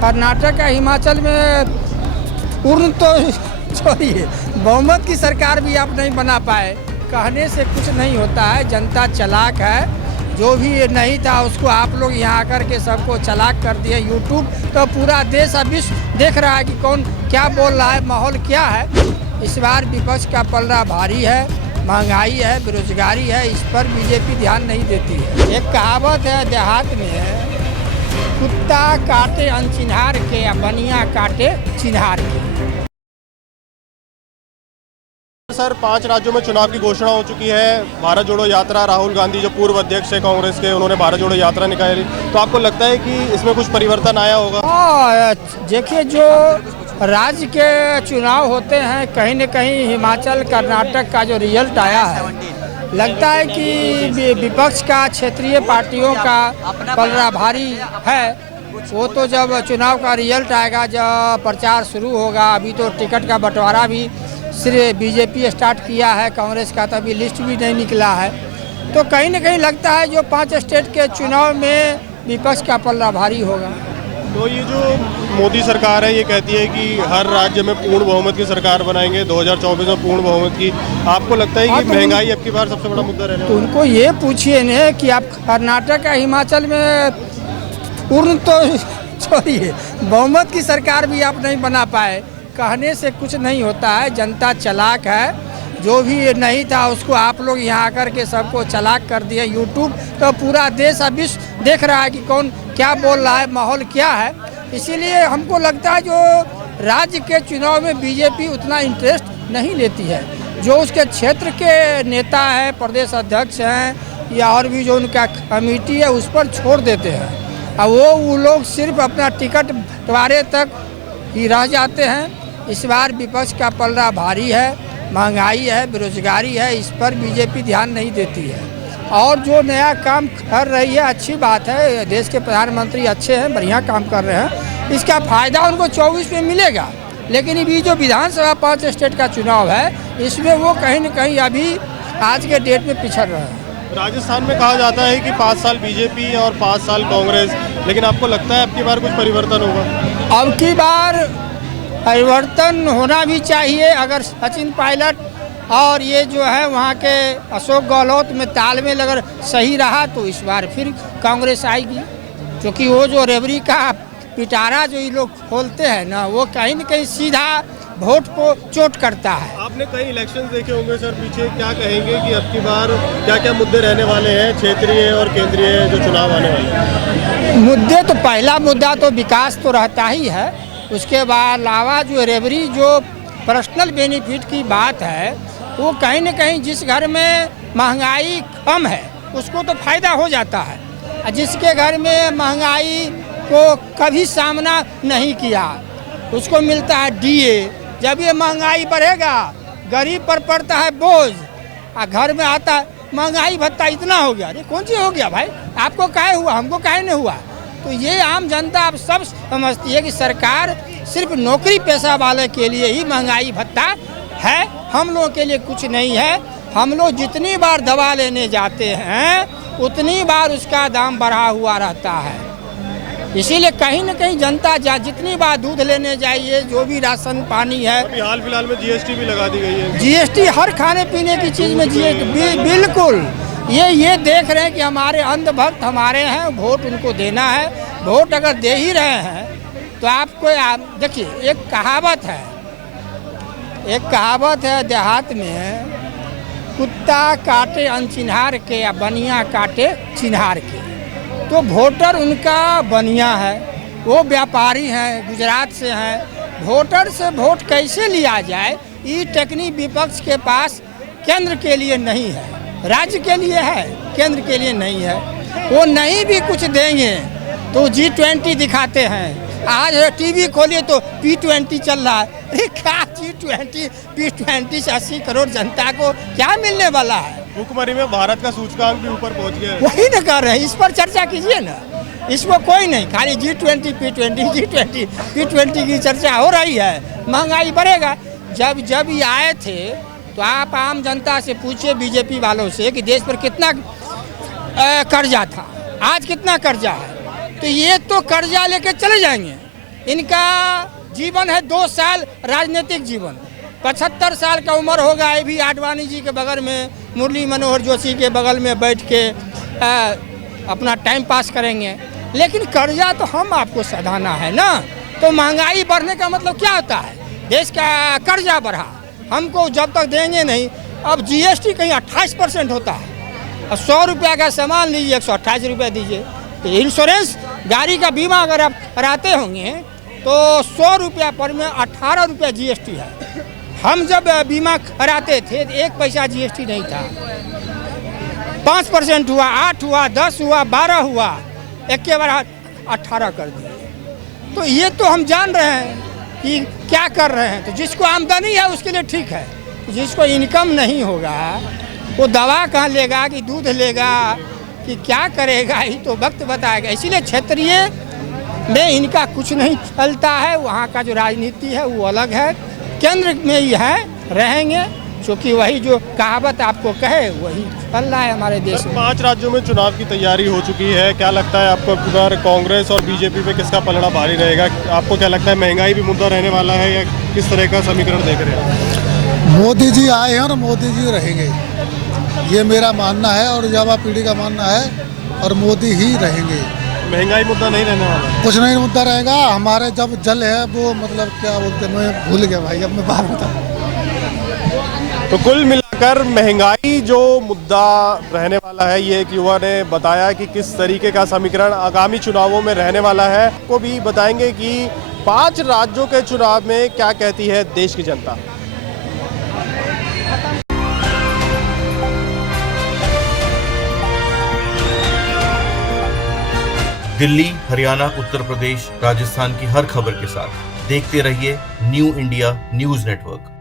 कर्नाटक या हिमाचल में पूर्ण तो छोड़िए, बहुमत की सरकार भी आप नहीं बना पाए। कहने से कुछ नहीं होता है, जनता चालाक है। जो भी नहीं था उसको आप लोग यहाँ आकर के सबको चालाक कर दिए। यूट्यूब तो पूरा देश अब विश्व देख रहा है कि कौन क्या बोल रहा है, माहौल क्या है। इस बार विपक्ष का पलड़ा भारी है, महंगाई है, बेरोजगारी है, इस पर बीजेपी ध्यान नहीं देती है। एक कहावत है देहात में, कुत्ता काटे अनचिन्हार के या बनिया काटे चिन्हार के। सर 5 राज्यों में चुनाव की घोषणा हो चुकी है। भारत जोड़ो यात्रा, राहुल गांधी जो पूर्व अध्यक्ष है कांग्रेस के, उन्होंने भारत जोड़ो यात्रा निकाली। तो आपको लगता है कि इसमें कुछ परिवर्तन आया होगा? देखिए, जो राज्य के चुनाव होते हैं कहीं न कहीं हिमाचल कर्नाटक का जो रिजल्ट आया है, लगता है कि विपक्ष का क्षेत्रीय पार्टियों का पलड़ा भारी है। वो तो जब चुनाव का रिजल्ट आएगा, जब प्रचार शुरू होगा, अभी तो टिकट का बंटवारा भी सिर्फ बीजेपी स्टार्ट किया है, कांग्रेस का तो अभी लिस्ट भी नहीं निकला है। तो कहीं न कहीं लगता है जो 5 स्टेट के चुनाव में विपक्ष का पलड़ा भारी होगा। तो ये जो मोदी सरकार है ये कहती है कि हर राज्य में पूर्ण बहुमत की सरकार बनाएंगे, 2024 में पूर्ण बहुमत की। आपको लगता है कि महंगाई अब की बार सबसे बड़ा मुद्दा रहने वाला है? तो उनको ये पूछिए न कि आप कर्नाटक या हिमाचल में पूर्ण तो छोड़िए, बहुमत की सरकार भी आप नहीं बना पाए। कहने से कुछ नहीं होता है, जनता चालाक है। जो भी नहीं था उसको आप लोग यहाँ आकर के सबको चालाक कर दिए। यूट्यूब तो पूरा देश अब विश्व देख रहा है कि कौन क्या बोल रहा है, माहौल क्या है। इसीलिए हमको लगता है जो राज्य के चुनाव में बीजेपी उतना इंटरेस्ट नहीं लेती है। जो उसके क्षेत्र के नेता हैं, प्रदेश अध्यक्ष हैं या और भी जो उनका कमेटी है, उस पर छोड़ देते हैं। अब वो लोग सिर्फ अपना टिकट बंटवारे तक ही रह जाते हैं। इस बार विपक्ष का पलड़ा भारी है, महंगाई है, बेरोजगारी है, इस पर बीजेपी ध्यान नहीं देती है। और जो नया काम कर रही है, अच्छी बात है। देश के प्रधानमंत्री अच्छे हैं, बढ़िया काम कर रहे हैं। इसका फायदा उनको 24 में मिलेगा। लेकिन ये जो विधानसभा 5 स्टेट का चुनाव है, इसमें वो कहीं न कहीं अभी आज के डेट में पिछड़ रहे हैं। राजस्थान में कहा जाता है कि 5 साल बीजेपी और 5 साल कांग्रेस, लेकिन आपको लगता है अब की बार कुछ परिवर्तन होगा? अब की बार परिवर्तन होना भी चाहिए। अगर सचिन पायलट और ये जो है वहाँ के अशोक गहलोत में तालमेल अगर सही रहा तो इस बार फिर कांग्रेस आएगी। क्योंकि वो जो रेवड़ी का पिटारा जो ये लोग खोलते हैं ना, वो कहीं न कहीं सीधा वोट को चोट करता है। आपने कई इलेक्शन देखे होंगे सर पीछे, क्या कहेंगे कि अब की बार क्या क्या मुद्दे रहने वाले हैं क्षेत्रीय और केंद्रीय जो चुनाव आने वाले हैं? मुद्दे तो पहला मुद्दा तो विकास तो रहता ही है। उसके बाद अलावा जो रेवड़ी जो पर्सनल बेनिफिट की बात है, वो कहीं न कहीं जिस घर में महंगाई कम है उसको तो फायदा हो जाता है। जिसके घर में महंगाई को कभी सामना नहीं किया उसको मिलता है डीए। जब ये महंगाई बढ़ेगा, गरीब पर पड़ता है बोझ, और घर में आता है महंगाई भत्ता इतना हो गया। अरे कौन चीज़ हो गया भाई, आपको काहे हुआ, हमको काहे नहीं हुआ। तो ये आम जनता अब सब समझती है कि सरकार सिर्फ नौकरी पेशा वाले के लिए ही महंगाई भत्ता है, हम लोगों के लिए कुछ नहीं है। हम लोग जितनी बार दवा लेने जाते हैं उतनी बार उसका दाम बढ़ा हुआ रहता है। इसीलिए कहीं न कहीं जनता जितनी बार दूध लेने जाइए, जो भी राशन पानी है, अभी हाल फिलहाल में जीएसटी भी लगा दी गई है। जीएसटी हर खाने पीने की चीज़ में जीएसटी, बिल्कुल। ये देख रहे हैं कि हमारे अंधभक्त हमारे हैं, वोट उनको देना है। वोट अगर दे ही रहे हैं तो आपको देखिए, एक कहावत है देहात में, कुत्ता काटे अनचिन्हार के या बनिया काटे चिन्हार के। तो वोटर उनका बनिया है, वो व्यापारी हैं, गुजरात से हैं। वोटर से वोट कैसे लिया जाए, ये टेक्निक विपक्ष के पास केंद्र के लिए नहीं है, राज्य के लिए है, केंद्र के लिए नहीं है। वो नहीं भी कुछ देंगे तो G20 दिखाते हैं। आज टीवी खोलिए तो P20 चल रहा है। अरे क्या G20 P20 से 80 करोड़ जनता को क्या मिलने वाला है? भुखमरी में भारत का सूचकांक भी ऊपर पहुंच गया है। वही न कर रहे हैं, इस पर चर्चा कीजिए ना। इसमें कोई नहीं, खाली G20 P20 P20 की चर्चा हो रही है। महंगाई बढ़ेगा। जब ये आए थे तो आप आम जनता से पूछिए, बीजेपी वालों से, कि देश पर कितना कर्जा था, आज कितना कर्जा है। तो ये तो कर्जा लेके चले जाएंगे, इनका जीवन है 2 साल राजनीतिक जीवन। 75 साल का उम्र होगा, ये भी आडवाणी जी के बगल में, मुरली मनोहर जोशी के बगल में बैठ के अपना टाइम पास करेंगे। लेकिन कर्जा तो हम आपको सधाना है ना। तो महंगाई बढ़ने का मतलब क्या होता है? देश का कर्जा बढ़ा, हमको जब तक देंगे नहीं। अब जीएसटी कहीं 28% होता है, और 100 रुपया का सामान लीजिए 128 रुपया दीजिए। तो इंश्योरेंस गाड़ी का बीमा अगर आप कराते होंगे तो 100 रुपया पर में 18 रुपया जीएसटी है। हम जब बीमा कराते थे तो 1 पैसा जीएसटी नहीं था। 5% हुआ, 8 हुआ, 10 हुआ, 12 हुआ, एक के बार 18 कर दिए। तो ये तो हम जान रहे हैं कि क्या कर रहे हैं। तो जिसको आमदनी है उसके लिए ठीक है, जिसको इनकम नहीं होगा वो दवा कहाँ लेगा, कि दूध लेगा, कि क्या करेगा, ये तो वक्त बताएगा। इसीलिए क्षेत्रीय में इनका कुछ नहीं चलता है। वहाँ का जो राजनीति है वो अलग है, केंद्र में ही है, रहेंगे, क्योंकि वही जो कहावत आपको कहे वही चल रहा है हमारे देश में। 5 राज्यों में चुनाव की तैयारी हो चुकी है, क्या लगता है आपको अब बार कांग्रेस और बीजेपी पे किसका पलड़ा भारी रहेगा? आपको क्या लगता है, महंगाई भी मुद्दा रहने वाला है या किस तरह का समीकरण देख रहे हैं? मोदी जी आए हैं और मोदी जी रहेंगे, ये मेरा मानना है और युवा पीढ़ी का मानना है, और मोदी ही रहेंगे। महंगाई मुद्दा नहीं रहने वाला? कुछ नहीं मुद्दा रहेगा। हमारे जब जल है वो मतलब क्या बोलते हैं, मैं भूल गया भाई, अब मैं बात बता। तो कुल मिलाकर महंगाई जो मुद्दा रहने वाला है, ये एक युवा ने बताया कि किस तरीके का समीकरण आगामी चुनावों में रहने वाला है। को भी बताएंगे कि 5 राज्यों के चुनाव में क्या कहती है देश की जनता। दिल्ली, हरियाणा, उत्तर प्रदेश, राजस्थान की हर खबर के साथ देखते रहिए न्यू इंडिया न्यूज नेटवर्क।